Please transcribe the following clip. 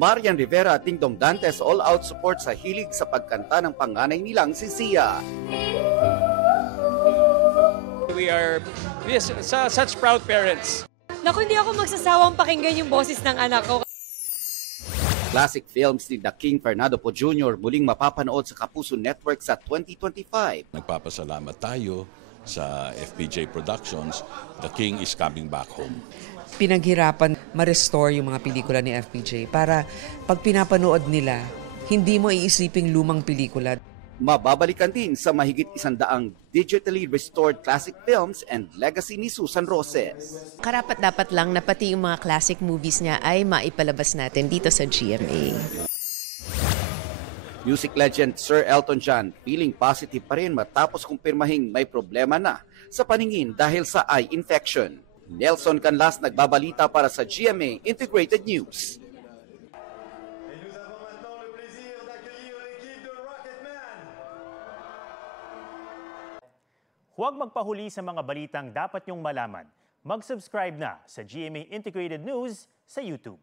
Marian Rivera at Dingdong Dantes all-out support sa hilig sa pagkanta ng panganay nilang si Sia. We are such proud parents. Naku, hindi ako magsasawang pakinggan yung boses ng anak ko. Classic films ni The King Fernando Poe Jr. muling mapapanood sa Kapuso Network sa 2025. Nagpapasalamat tayo sa FPJ Productions. The King is coming back home. Pinaghirapan ma-restore yung mga pelikula ni FPJ para pag pinapanood nila, hindi mo iisiping lumang pelikula. Mababalikan din sa mahigit 100 digitally restored classic films and legacy ni Susan Roses. Karapat-dapat lang na pati yung mga classic movies niya ay maipalabas natin dito sa GMA. Music legend Sir Elton John feeling positive pa rin matapos kumpirmahing may problema na sa paningin dahil sa eye infection. Nelson Canlas nagbabalita para sa GMA Integrated News. Huwag magpahuli sa mga balitang dapat niyong malaman. Mag-subscribe na sa GMA Integrated News sa YouTube.